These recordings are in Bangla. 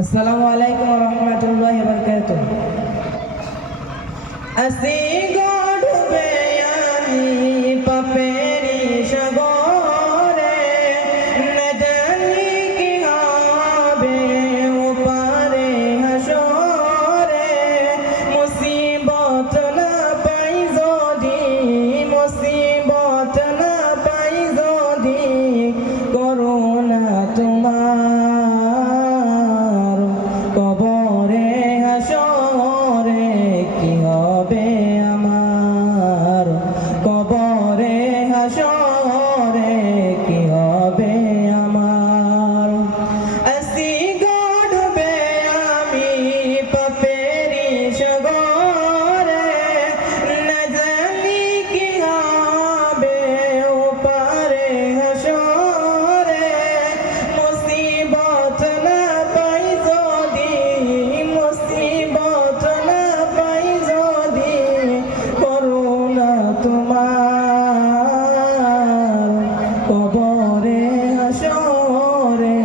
আসসালামু আলাইকুম ওয়া রাহমাতুল্লাহি ওয়া বারাকাতুহু। আসি গড়বে আমি পাপেরি সাগরে, না জানি কি হবে ওপারে হাসরে। মুসিবত না পাই যদি, মুসিবত না পাই যদি, করুণা তোমার কবরে হাসরে কি হবে আমার, কবরে হাসরে কি হবে আমার। আসি গড়বে আমি পাপেরি সাগরে, না জানি কি হবে ওপারে হাসরে। মুসিবত না পাই যদি, মুসিবত না পাই যদি, করুণা তোমার কবরে হাসরে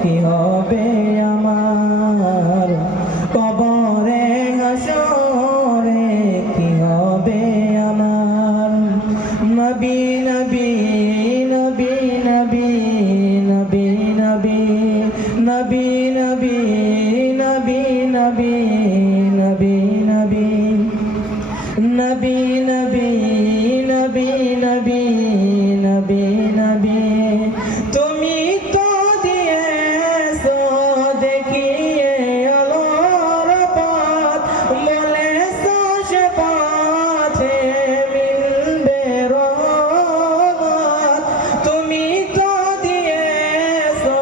কি হবে আমার, কবরে হাসরে কি হবে আমার। নবী নবী নবী নবী নবী নবী নবী নবী নবী নবী নবী নবী নবী নবী নবী নবী নবী নবী। তুমি তো দিয়েছো দেখিয়ে আলোর পথ, বলেছো সে পথে মিলবে রহমত। তুমি তো দিয়েছো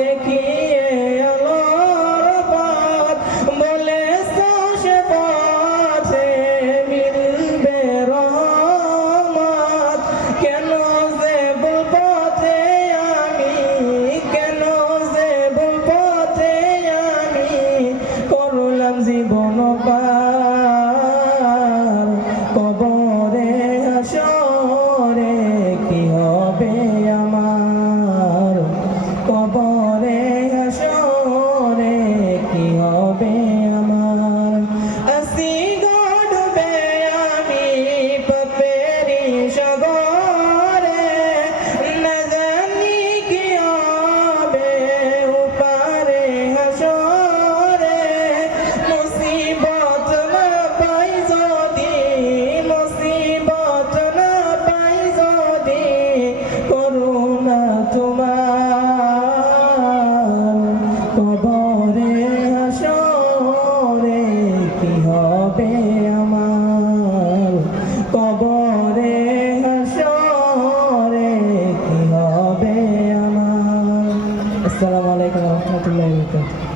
দেখিয়ে আলোর পথ, বলেছো সে পথে মিলবে রহমত। কেন যে ভুল পথে আমি, কেন যে ভুল পথে আমি করলাম জীবন পার। কবরে হাসরে কি হবে আমার, কবরে হাসরে কি হবে আমার। আসি গড়বে আমি পাপেরি সাগরে, না জানি কি হবে ওপারে হাসরে। মুসিবত না পাই যদি, মুসিবত না পাই যদি, করুণা তোমার কবরে হাসরে কি হবে আমার, কবরে হাসরে কি হবে আমার। আসসালামু আলাইকুম ওয়া রাহমাতুল্লাহি ওয়া বারাকাতুহু।